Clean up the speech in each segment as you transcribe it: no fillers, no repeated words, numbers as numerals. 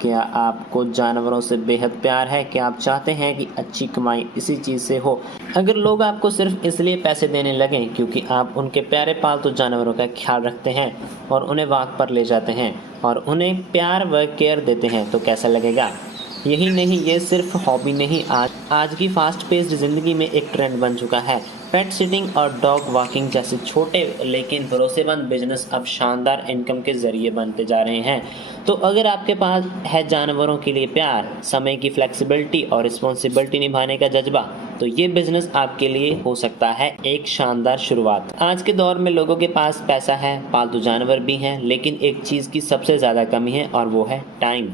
क्या आपको जानवरों से बेहद प्यार है? क्या आप चाहते हैं कि अच्छी कमाई इसी चीज़ से हो? अगर लोग आपको सिर्फ इसलिए पैसे देने लगें क्योंकि आप उनके प्यारे पालतू जानवरों का ख्याल रखते हैं और उन्हें वॉक पर ले जाते हैं और उन्हें प्यार व केयर देते हैं, तो कैसा लगेगा? यही नहीं, ये सिर्फ हॉबी नहीं, आज की फास्ट पेस्ड ज़िंदगी में एक ट्रेंड बन चुका है। पेट सिटिंग और डॉग वॉकिंग जैसे छोटे लेकिन भरोसेमंद बिजनेस अब शानदार इनकम के ज़रिए बनते जा रहे हैं। तो अगर आपके पास है जानवरों के लिए प्यार, समय की फ्लेक्सिबिलिटी और रिस्पॉन्सिबिलिटी निभाने का जज्बा, तो ये बिजनेस आपके लिए हो सकता है एक शानदार शुरुआत। आज के दौर में लोगों के पास पैसा है, पालतू जानवर भी हैं, लेकिन एक चीज़ की सबसे ज़्यादा कमी है और वो है टाइम।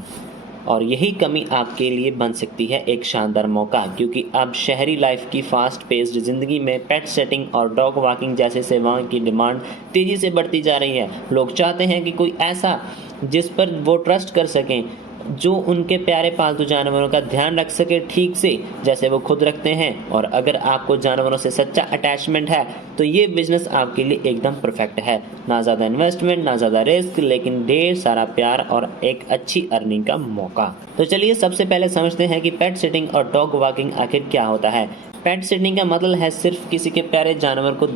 और यही कमी आपके लिए बन सकती है एक शानदार मौका, क्योंकि अब शहरी लाइफ की फास्ट पेस्ड ज़िंदगी में पेट सेटिंग और डॉग वॉकिंग जैसे सेवाओं की डिमांड तेज़ी से बढ़ती जा रही है। लोग चाहते हैं कि कोई ऐसा जिस पर वो ट्रस्ट कर सकें, जो उनके प्यारे पालतू जानवरों का ध्यान रख सके ठीक से जैसे वो खुद रखते हैं। और अगर आपको जानवरों से सच्चा अटैचमेंट है तो ये बिजनेस आपके लिए एकदम परफेक्ट है। ना ज़्यादा इन्वेस्टमेंट, ना ज़्यादा रिस्क, लेकिन ढेर सारा प्यार और एक अच्छी अर्निंग का मौका। तो चलिए सबसे पहले समझते हैं कि पेट सिटिंग और डॉग वॉकिंग आखिर क्या होता है। पेट सिटिंग का मतलब है सिर्फ किसी के प्यारे जानवर को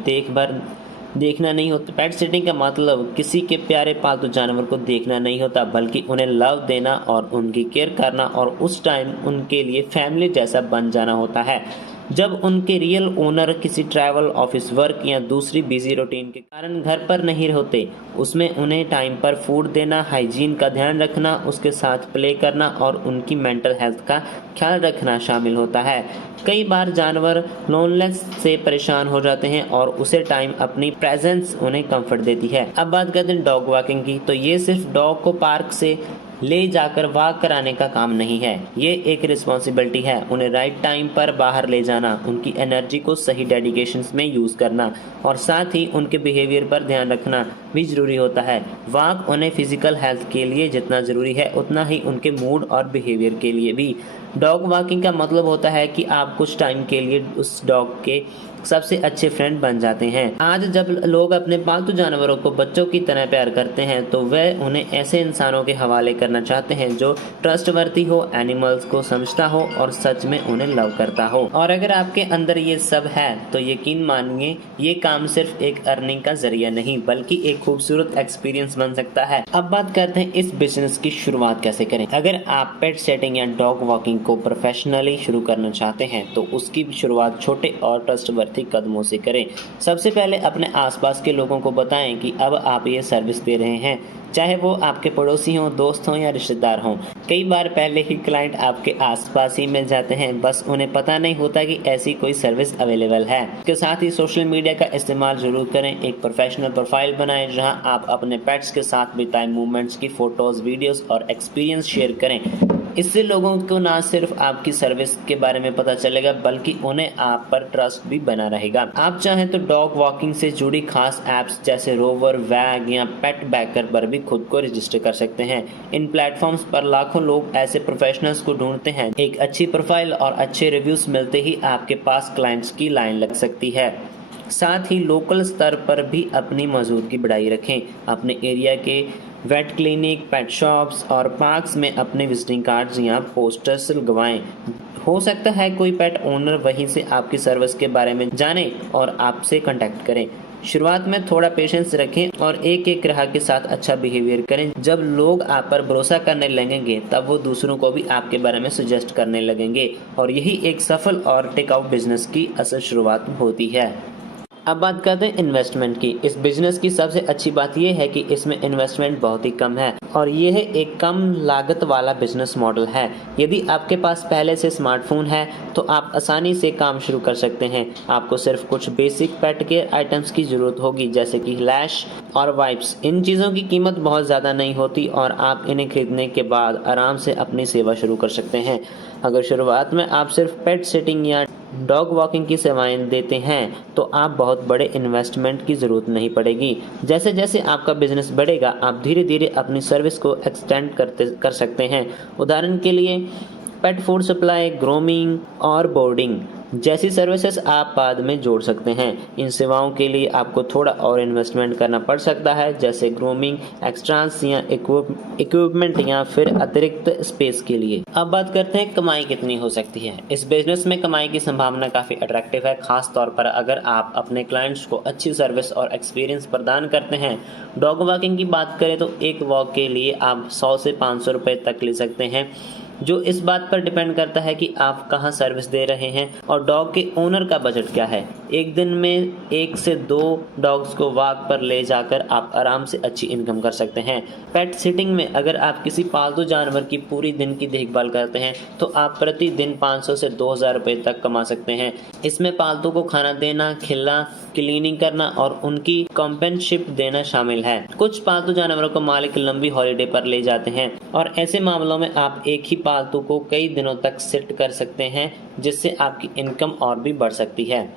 देखना नहीं होता। पेट सिटिंग का मतलब किसी के प्यारे पालतू जानवर को देखना नहीं होता, बल्कि उन्हें लव देना और उनकी केयर करना और उस टाइम उनके लिए फैमिली जैसा बन जाना होता है। जब उनके रियल ओनर किसी ट्रैवल, ऑफिस वर्क या दूसरी बिजी रूटीन के कारण घर पर नहीं होते, उसमें उन्हें टाइम पर फूड देना, हाइजीन का ध्यान रखना, उसके साथ प्ले करना और उनकी मेंटल हेल्थ का ख्याल रखना शामिल होता है। कई बार जानवर लोनलेस से परेशान हो जाते हैं और उसे टाइम, अपनी प्रेजेंस उन्हें कंफर्ट देती है। अब बात करते हैं डॉग वॉकिंग की, तो ये सिर्फ डॉग को पार्क से ले जाकर वॉक कराने का काम नहीं है, ये एक रिस्पॉन्सिबिलिटी है। उन्हें राइट टाइम पर बाहर ले जाना, उनकी एनर्जी को सही डेडिकेशन में यूज़ करना और साथ ही उनके बिहेवियर पर ध्यान रखना भी ज़रूरी होता है। वॉक उन्हें फिजिकल हेल्थ के लिए जितना ज़रूरी है, उतना ही उनके मूड और बिहेवियर के लिए भी। डॉग वॉकिंग का मतलब होता है कि आप कुछ टाइम के लिए उस डॉग के सबसे अच्छे फ्रेंड बन जाते हैं। आज जब लोग अपने पालतू जानवरों को बच्चों की तरह प्यार करते हैं, तो वह उन्हें ऐसे इंसानों के हवाले करना चाहते हैं जो ट्रस्टवर्दी हो, एनिमल्स को समझता हो और सच में उन्हें लव करता हो। और अगर आपके अंदर ये सब है तो यकीन मानिए, ये काम सिर्फ एक अर्निंग का जरिया नहीं, बल्कि एक खूबसूरत एक्सपीरियंस बन सकता है। अब बात करते हैं इस बिजनेस की शुरुआत कैसे करें। अगर आप पेट सेटिंग या डॉग वॉकिंग को प्रोफेशनली शुरू करना चाहते हैं तो उसकी शुरुआत छोटे और ट्रस्टवर्दी कदमों से करें। सबसे पहले अपने आसपास के लोगों को बताएं कि अब आप ये सर्विस दे रहे हैं, चाहे वो आपके पड़ोसी हों, दोस्त हों या रिश्तेदार हों। कई बार पहले ही क्लाइंट आपके आसपास ही मिल जाते हैं, बस उन्हें पता नहीं होता कि ऐसी कोई सर्विस अवेलेबल है। इसके साथ ही सोशल मीडिया का इस्तेमाल जरूर करें। एक प्रोफेशनल प्रोफाइल बनाएं जहां आप अपने पेट्स के साथ बिताए मोमेंट्स की फोटोज, वीडियोस और एक्सपीरियंस शेयर करें। इससे लोगों को ना सिर्फ आपकी सर्विस के बारे में पता चलेगा, बल्कि उन्हें आप पर ट्रस्ट भी बना रहेगा। आप चाहें तो डॉग वॉकिंग से जुड़ी खास ऐप्स जैसे रोवर, वैग या पेट बैकर पर भी खुद को रजिस्टर कर सकते हैं। इन प्लेटफॉर्म्स पर लाखों लोग ऐसे प्रोफेशनल्स को ढूंढते हैं। एक अच्छी प्रोफाइल और अच्छे रिव्यूज मिलते ही आपके पास क्लाइंट्स की लाइन लग सकती है। साथ ही लोकल स्तर पर भी अपनी मौजूदगी बढ़ाई रखें। अपने एरिया के वेट क्लिनिक, पेट शॉप्स और पार्क्स में अपने विजिटिंग कार्ड्स या पोस्टर्स लगवाएं। हो सकता है कोई पेट ओनर वहीं से आपकी सर्विस के बारे में जाने और आपसे कांटेक्ट करें। शुरुआत में थोड़ा पेशेंस रखें और एक एक ग्राहक के साथ अच्छा बिहेवियर करें। जब लोग आप पर भरोसा करने लगेंगे, तब वो दूसरों को भी आपके बारे में सजेस्ट करने लगेंगे और यही एक सफल और टिकाऊ बिजनेस की असल शुरुआत होती है। अब बात करते हैं इन्वेस्टमेंट की। इस बिजनेस की सबसे अच्छी बात यह है कि इसमें इन्वेस्टमेंट बहुत ही कम है और यह एक कम लागत वाला बिजनेस मॉडल है। यदि आपके पास पहले से स्मार्टफोन है तो आप आसानी से काम शुरू कर सकते हैं। आपको सिर्फ कुछ बेसिक पेट केयर आइटम्स की ज़रूरत होगी, जैसे कि लैश और वाइप्स। इन चीज़ों की कीमत बहुत ज़्यादा नहीं होती और आप इन्हें खरीदने के बाद आराम से अपनी सेवा शुरू कर सकते हैं। अगर शुरुआत में आप सिर्फ पेट सिटिंग या डॉग वॉकिंग की सेवाएं देते हैं तो आप बहुत बड़े इन्वेस्टमेंट की ज़रूरत नहीं पड़ेगी। जैसे जैसे आपका बिजनेस बढ़ेगा, आप धीरे धीरे अपनी सर्विस को एक्सटेंड कर सकते हैं। उदाहरण के लिए पेट फूड सप्लाई, ग्रूमिंग और बोर्डिंग। जैसी सर्विसेज आप बाद में जोड़ सकते हैं। इन सेवाओं के लिए आपको थोड़ा और इन्वेस्टमेंट करना पड़ सकता है, जैसे ग्रूमिंग, एक्स्ट्रास या इक्विपमेंट या फिर अतिरिक्त स्पेस के लिए। अब बात करते हैं कमाई कितनी हो सकती है। इस बिजनेस में कमाई की संभावना काफ़ी अट्रैक्टिव है, खास तौर पर अगर आप अपने क्लाइंट्स को अच्छी सर्विस और एक्सपीरियंस प्रदान करते हैं। डॉग वॉकिंग की बात करें तो एक वॉक के लिए आप 100 से 500 रुपये तक ले सकते हैं, जो इस बात पर डिपेंड करता है कि आप कहां सर्विस दे रहे हैं और डॉग के ओनर का बजट क्या है। एक दिन में 1 से 2 डॉग्स को वॉक पर ले जाकर आप आराम से अच्छी इनकम कर सकते हैं। पेट सिटिंग में अगर आप किसी पालतू जानवर की पूरी दिन की देखभाल करते हैं तो आप प्रतिदिन 500 से 2000 रुपये तक कमा सकते हैं। इसमें पालतू को खाना देना, खिलाना, क्लीनिंग करना और उनकी कॉम्पेनशिप देना शामिल है। कुछ पालतू जानवरों को मालिक लंबी हॉलिडे पर ले जाते हैं और ऐसे मामलों में आप एक ही पालतू को कई दिनों तक सिट कर सकते हैं, जिससे आपकी इनकम और भी बढ़ सकती है।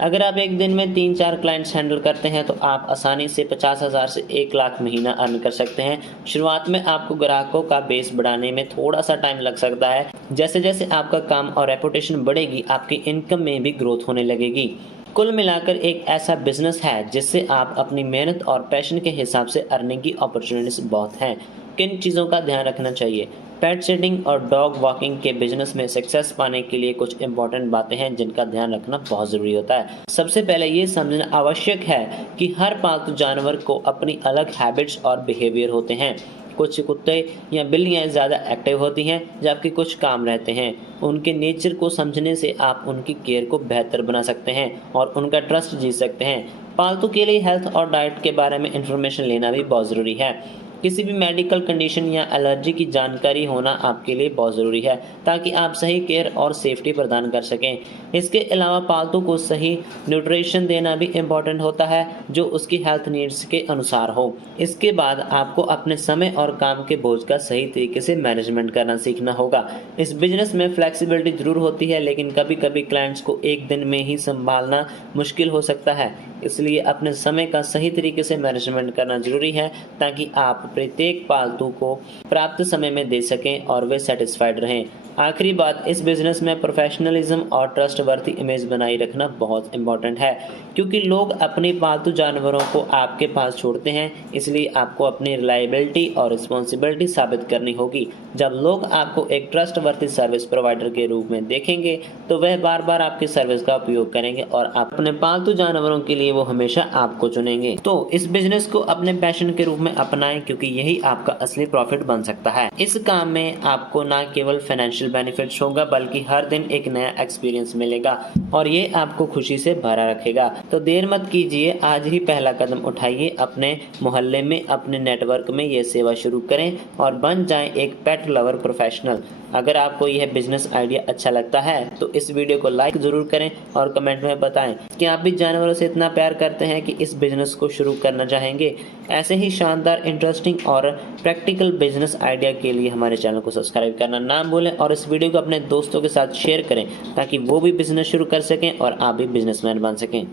अगर आप एक दिन में 3-4 क्लाइंट्स हैंडल करते हैं तो आप आसानी से 50,000 से 1 लाख महीना अर्न कर सकते हैं। शुरुआत में आपको ग्राहकों का बेस बढ़ाने में थोड़ा सा टाइम लग सकता है। जैसे जैसे आपका काम और रेपुटेशन बढ़ेगी, आपकी इनकम में भी ग्रोथ होने लगेगी। कुल मिलाकर एक ऐसा बिजनेस है जिससे आप अपनी मेहनत और पैशन के हिसाब से अर्निंग की अपॉर्चुनिटीज बहुत हैं। किन चीज़ों का ध्यान रखना चाहिए? पेट सिटिंग और डॉग वॉकिंग के बिजनेस में सक्सेस पाने के लिए कुछ इंपॉर्टेंट बातें हैं जिनका ध्यान रखना बहुत ज़रूरी होता है। सबसे पहले ये समझना आवश्यक है कि हर पालतू जानवर को अपनी अलग हैबिट्स और बिहेवियर होते हैं। कुछ कुत्ते या बिल्लियाँ ज़्यादा एक्टिव होती हैं, जबकि कुछ काम रहते हैं। उनके नेचर को समझने से आप उनकी केयर को बेहतर बना सकते हैं और उनका ट्रस्ट जीत सकते हैं। पालतू के लिए हेल्थ और डाइट के बारे में इंफॉर्मेशन लेना भी बहुत ज़रूरी है। किसी भी मेडिकल कंडीशन या एलर्जी की जानकारी होना आपके लिए बहुत ज़रूरी है, ताकि आप सही केयर और सेफ्टी प्रदान कर सकें। इसके अलावा पालतू को सही न्यूट्रिशन देना भी इम्पोर्टेंट होता है, जो उसकी हेल्थ नीड्स के अनुसार हो। इसके बाद आपको अपने समय और काम के बोझ का सही तरीके से मैनेजमेंट करना सीखना होगा। इस बिजनेस में फ्लेक्सिबिलिटी जरूर होती है, लेकिन कभी कभी क्लाइंट्स को एक दिन में ही संभालना मुश्किल हो सकता है। इसलिए अपने समय का सही तरीके से मैनेजमेंट करना जरूरी है, ताकि आप प्रत्येक पालतू को प्राप्त समय में दे सकें और वे सेटिस्फाइड रहें। आखिरी बात, इस बिजनेस में प्रोफेशनलिज्म और ट्रस्टवर्दी इमेज बनाए रखना बहुत इंपॉर्टेंट है, क्योंकि लोग अपने पालतू जानवरों को आपके पास छोड़ते हैं। इसलिए आपको अपनी रिलायबिलिटी और रिस्पॉन्सिबिलिटी साबित करनी होगी। जब लोग आपको एक ट्रस्टवर्दी सर्विस प्रोवाइडर के रूप में देखेंगे तो वह बार बार आपकी सर्विस का उपयोग करेंगे और अपने पालतू जानवरों के लिए वो हमेशा आपको चुनेंगे। तो इस बिजनेस को अपने पैशन के रूप में अपनाएं, क्योंकि यही आपका असली प्रॉफिट बन सकता है। इस काम में आपको न केवल फाइनेंशियल बेनिफिट्स होगा, बल्कि हर दिन एक नया एक्सपीरियंस मिलेगा और ये आपको खुशी से भरा रखेगा। तो देर मत कीजिए, आज ही पहला कदम उठाइए। अपने मोहल्ले में, अपने नेटवर्क में ये सेवा शुरू करें और बन जाएं एक पेट लवर प्रोफेशनल। अगर आपको यह बिजनेस आइडिया अच्छा लगता है तो इस वीडियो को लाइक जरूर करें और कमेंट में बताएं कि आप भी जानवरों से इतना प्यार करते हैं कि इस बिजनेस को शुरू करना चाहेंगे। ऐसे ही शानदार, इंटरेस्टिंग और प्रैक्टिकल बिजनेस आइडिया के लिए हमारे चैनल को सब्सक्राइब करना ना भूलें और इस वीडियो को अपने दोस्तों के साथ शेयर करें, ताकि वो भी बिजनेस शुरू कर सकें और आप भी बिजनेसमैन बन सकें।